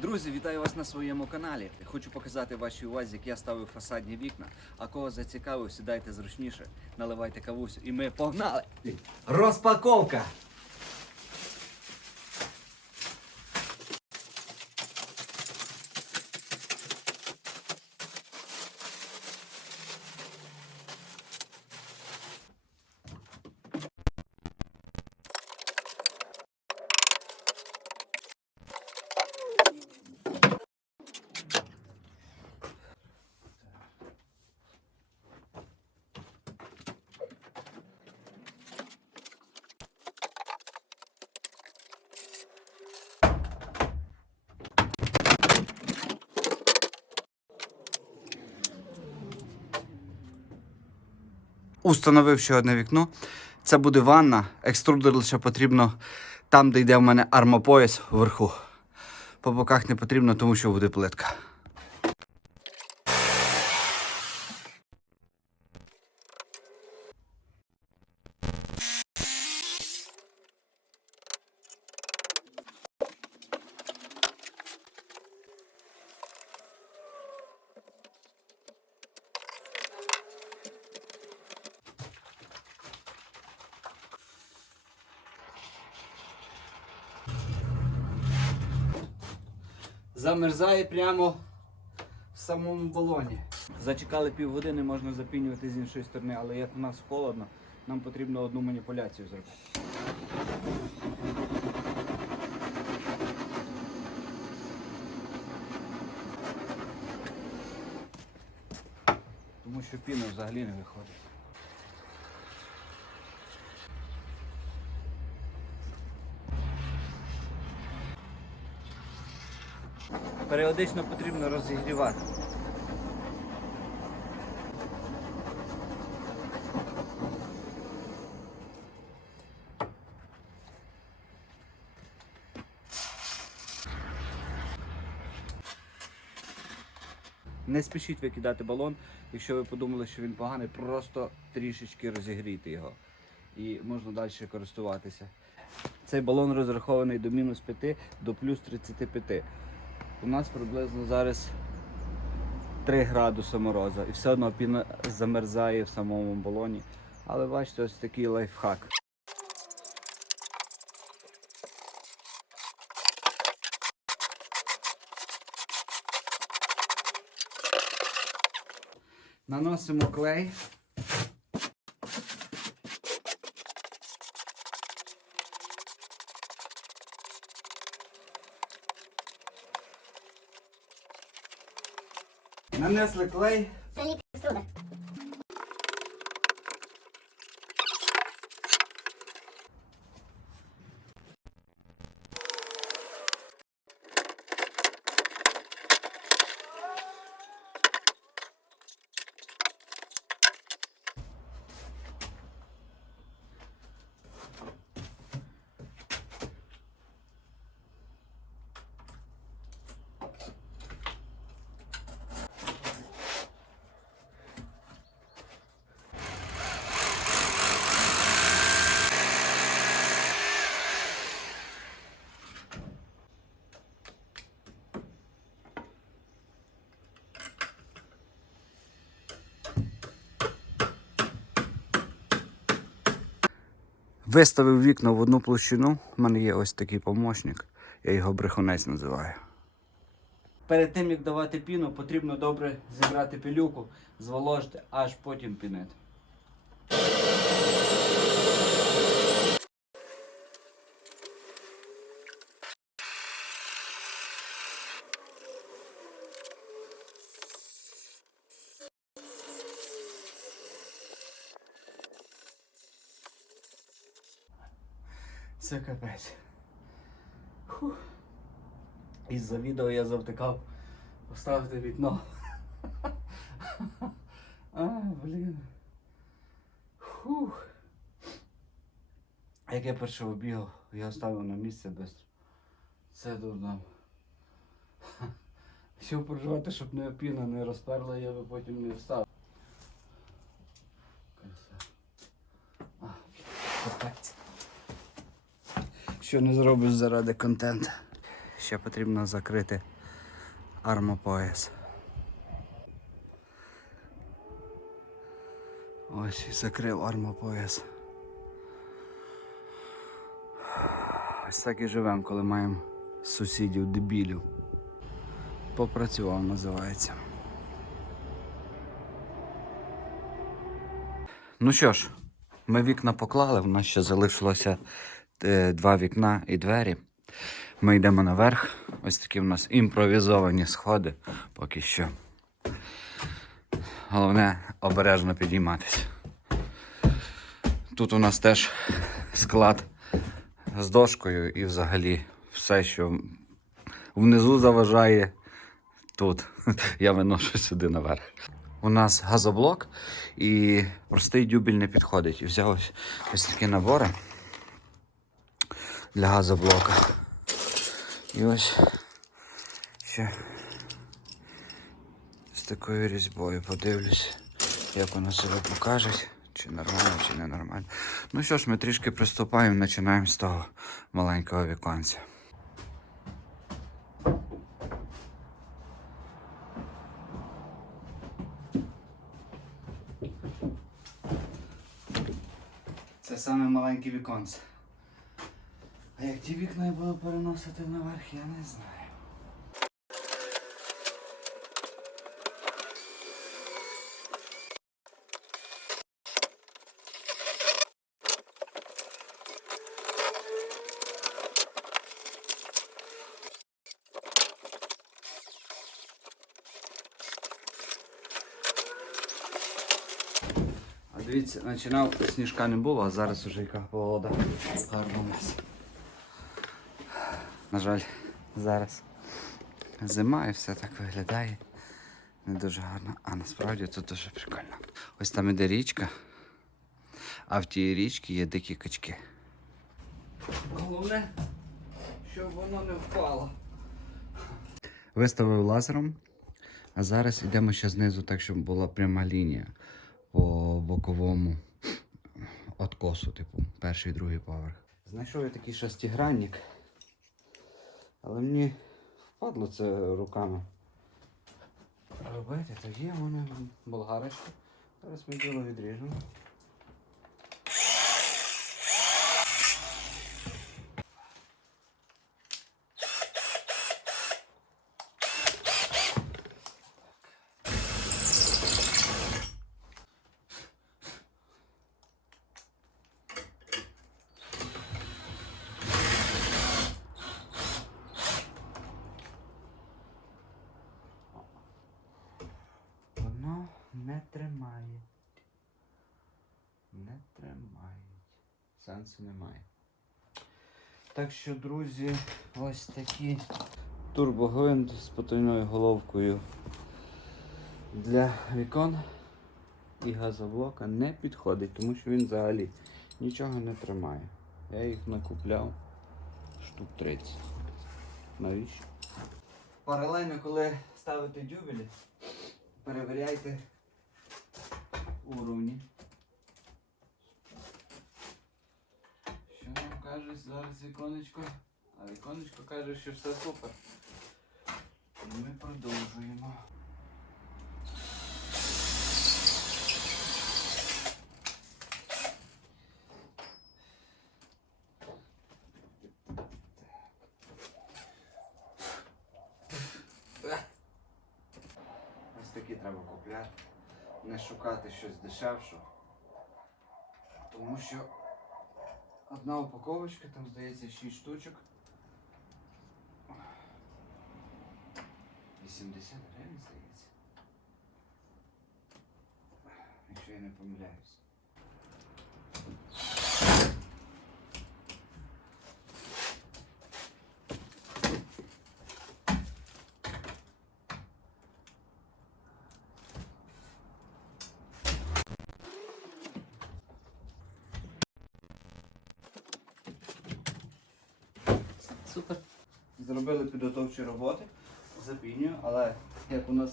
Друзі, вітаю вас на своєму каналі. Хочу показати вашій увазі, як я ставив фасадні вікна. А кого зацікавив, сідайте зручніше, наливайте кавусю. І ми погнали! Розпаковка! Установив ще одне вікно. Це буде ванна. Екструдер лише потрібно там, де йде в мене армопояс вверху. По боках не потрібно, тому що буде плитка. Замерзає прямо в самому балоні. Зачекали півгодини, можна запінювати з іншої сторони, але як у нас холодно, нам потрібно одну маніпуляцію зробити. Тому що піна взагалі не виходить. Періодично потрібно розігрівати. Не спішіть викидати балон, якщо ви подумали, що він поганий, просто трішечки розігрійте його і можна далі користуватися. Цей балон розрахований до мінус 5 до плюс 35. У нас приблизно зараз 3 градуси мороза і все одно піна замерзає в самому балоні. Але бачите, ось такий лайфхак. Наносимо клей. Нанесли клей. Виставив вікна в одну площину. У мене є ось такий помощник. Я його брехунець називаю. Перед тим як давати піну, потрібно добре зібрати пилюку, зволожити, аж потім пінити. Це капець. Фух. Із-за відео я завтикав поставити вікно. А, блін. Фух. Як я перше обігав, я оставив на місце без. Це дурно. Хотів проживати, щоб не піна не розперла, я би потім не встав. Капець. Що не зробиш заради контенту. ще потрібно закрити армопояс. Ось і закрив армопояс. Ось так і живемо, коли маємо сусідів дебілів. Попрацював, називається. Ну що ж, ми вікна поклали, в нас ще залишилося два вікна і двері. Ми йдемо наверх. Ось такі в нас імпровізовані сходи поки що. Головне обережно підійматися. Тут у нас теж склад з дошкою і взагалі все, що внизу заважає, тут. Я виношу сюди наверх. У нас газоблок і простий дюбель не підходить. І взяв ось такі набори для газоблока. І ось ще з такою різьбою подивлюсь, як воно себе покаже. Чи нормально, чи не нормально. Ну що ж, ми трішки приступаємо, починаємо з того маленького віконця. Це саме маленьке віконце. А як ті вікна я буду переносити наверх, я не знаю. Дивіться, починав сніжка не було, а зараз уже яка погода гарна у нас. На жаль, зараз зима і все так виглядає. Не дуже гарно. А насправді тут дуже прикольно. Ось там іде річка, а в тій річці є дикі качки. Головне, щоб воно не впало. Виставив лазером, а зараз йдемо ще знизу, так щоб була пряма лінія по боковому откосу, типу, перший другий поверх. Знайшов я такий шестигранник, але мені впадло це руками робити, то є в мене болгарочка. Зараз ми діло відріжемо. Воно не тримає. Не тримає. Сенсу немає. Так що, друзі, ось такі турбогвинт з потайною головкою для вікон і газоблока не підходить, тому що він взагалі нічого не тримає. Я їх накупляв штук 30. Навіщо? Паралельно, коли ставите дюбелі, перевіряйте уровні. Що нам зараз віконечко? А віконечко каже, що все супер. І ми продовжуємо. Ось такі треба купляти. Не шукати щось дешевше. Тому що одна упаковочка, там здається 6 штучок. 80 гривень, здається. Якщо я не помиляюсь. Супер. Зробили підготовчі роботи, запінюю, але як у нас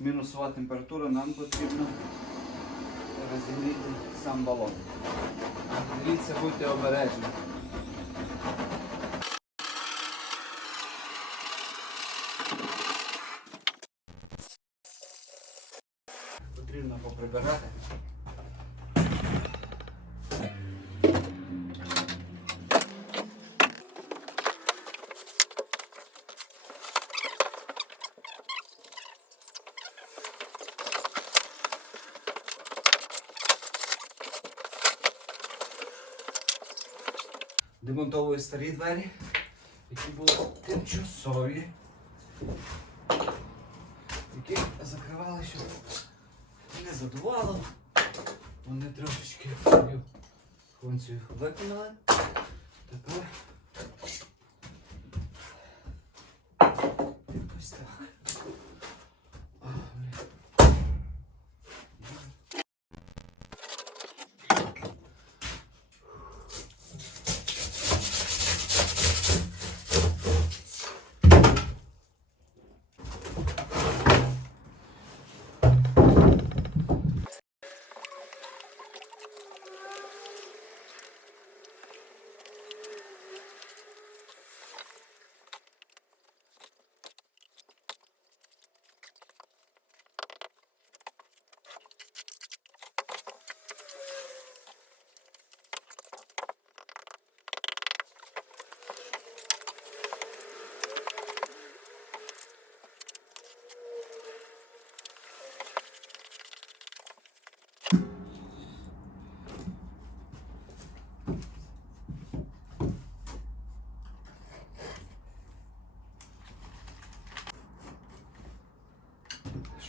мінусова температура, нам потрібно розігріти сам балон. Дивіться, будьте обережні. Потрібно поприбирати. Демонтовую старі двері, які були тимчасові, які закривали, щоб не задувало. Вони трошечки функцію виконали. Тепер якось так. А, блін.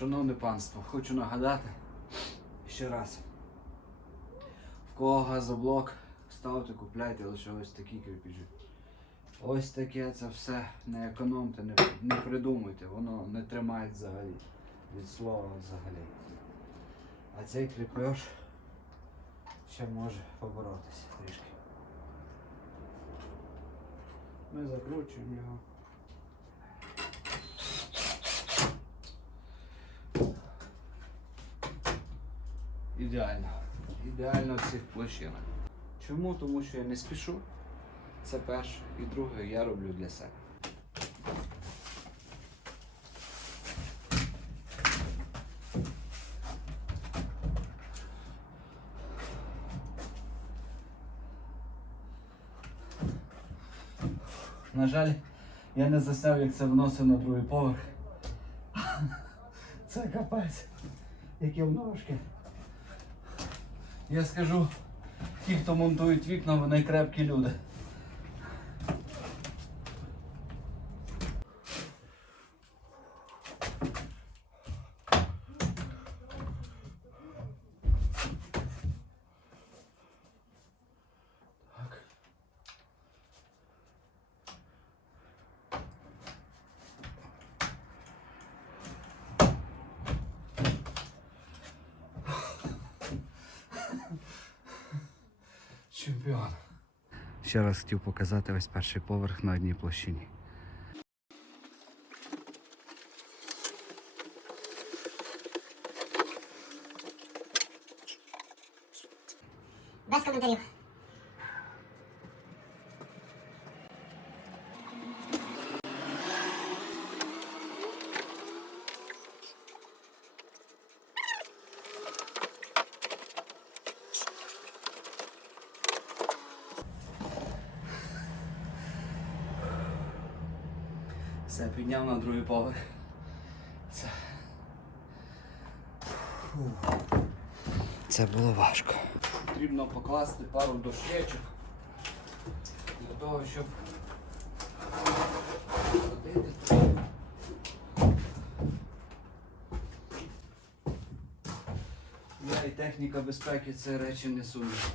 Шановне панство, хочу нагадати ще раз. В кого газоблок, ставте, купляйте лише ось такі кріпежі. Ось таке це все не економте, не, не придумуйте, воно не тримає взагалі. Від слова взагалі. А цей кріпеж ще може поборотися трішки. Ми закручуємо його. Ідеально. Ідеально в всіх площинах. Чому? Тому що я не спішу. Це перше. І друге, я роблю для себе. На жаль, я не засяв, як це вносив на другий поверх. Це капець. Які ножки. Я скажу, ті, хто монтують вікна, вони крепкі люди. Чемпіон. Ще раз хотів показати ось перший поверх на одній площині. Без коментарів. Все, другий. Це... Це було важко. Потрібно покласти пару дощечок для того, щоб ходити. Я і техніка безпеки це речі не суміш.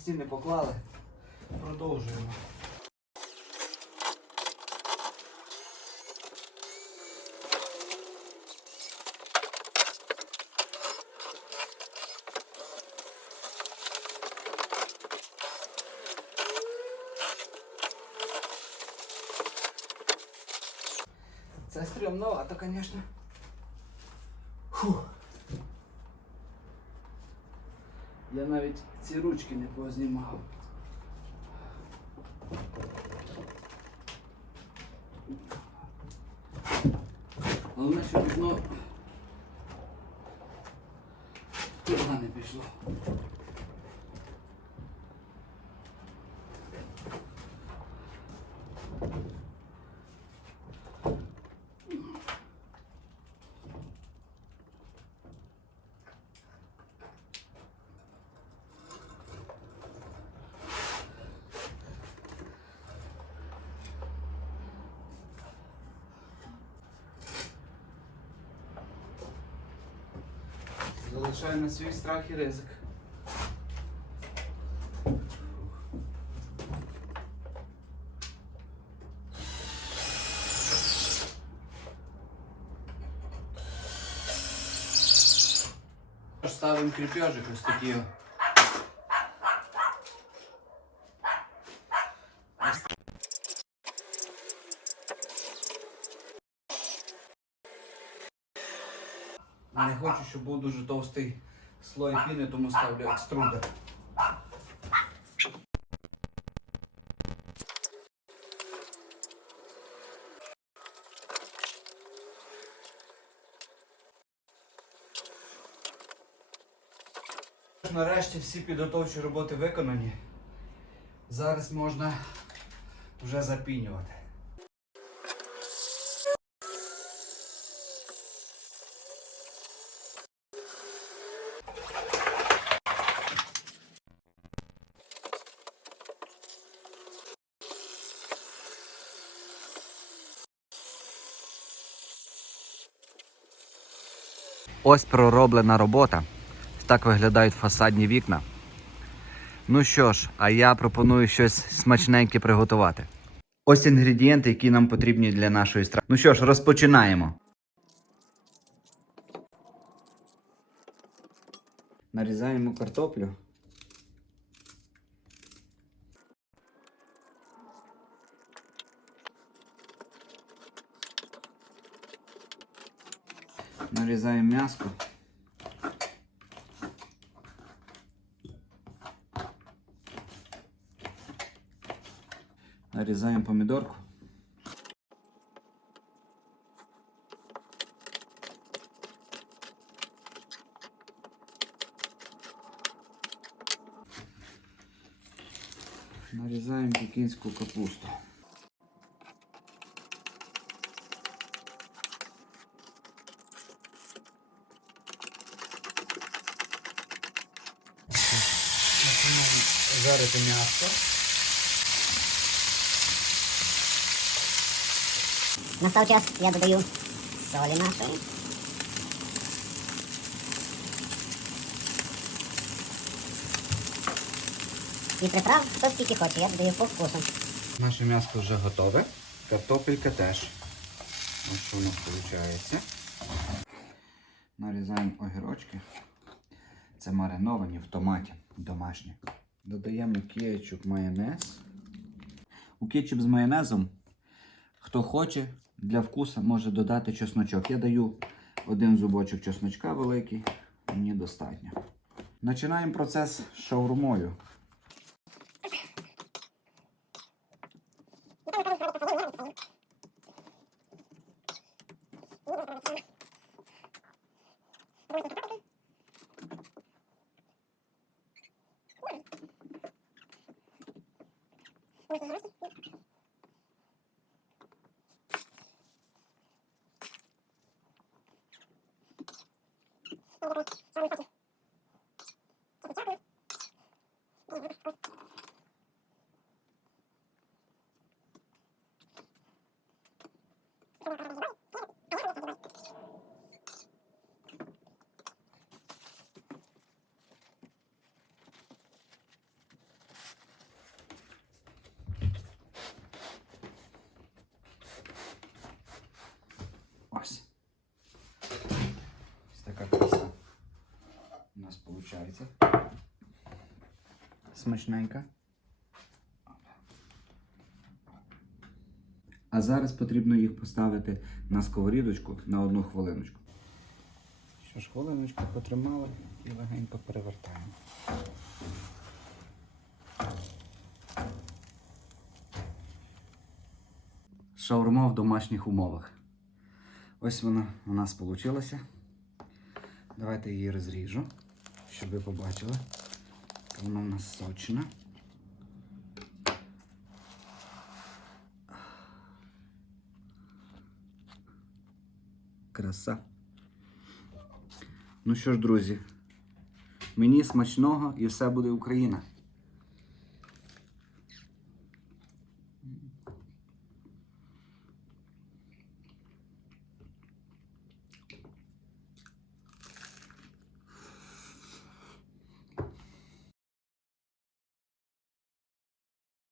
Пластини поклали. Продовжуємо. Це стрімновато, звісно. Я навіть ці ручки не познімав. Ну. Туди не пішло. Залишай на свій страх і ризик. Ставимо кріпежик ось такі. о. Не хочу, щоб був дуже товстий слой піни, тому ставлю екструдер. Нарешті всі підготовчі роботи виконані. Зараз можна вже запінювати. Ось пророблена робота. Так виглядають фасадні вікна. Ну що ж, а я пропоную щось смачненьке приготувати. Ось інгредієнти, які нам потрібні для нашої страви. Ну що ж, розпочинаємо. Нарізаємо картоплю. Нарізаємо м'яско. Нарізаємо помідорку. Нарізаємо пекінську капусту. Починаємо жарити м'ясо. Настав час, я додаю солі нашої. І приправ хто скільки хоче, я додаю по вкусу. Наше м'ясо вже готове. Картопелька теж. Ось що у нас виходить. Нарізаємо огірочки. Це мариновані в томаті домашні. Додаємо кетчуп, майонез. У кетчуп з майонезом, хто хоче, для вкусу може додати чесночок. Я даю один зубочок чесночка великий, мені достатньо. Починаємо процес з шаурмою. Ось. Ось така краса у нас виходить. Смачненька. А зараз потрібно їх поставити на сковорідочку на одну хвилиночку. Що ж, хвилиночку потримали і легенько перевертаємо. Шаурма в домашніх умовах. Ось вона у нас вийшла. Давайте її розріжу, щоб ви побачили. Вона в нас сочна. Краса. Ну що ж, друзі, мені смачного і все буде Україна.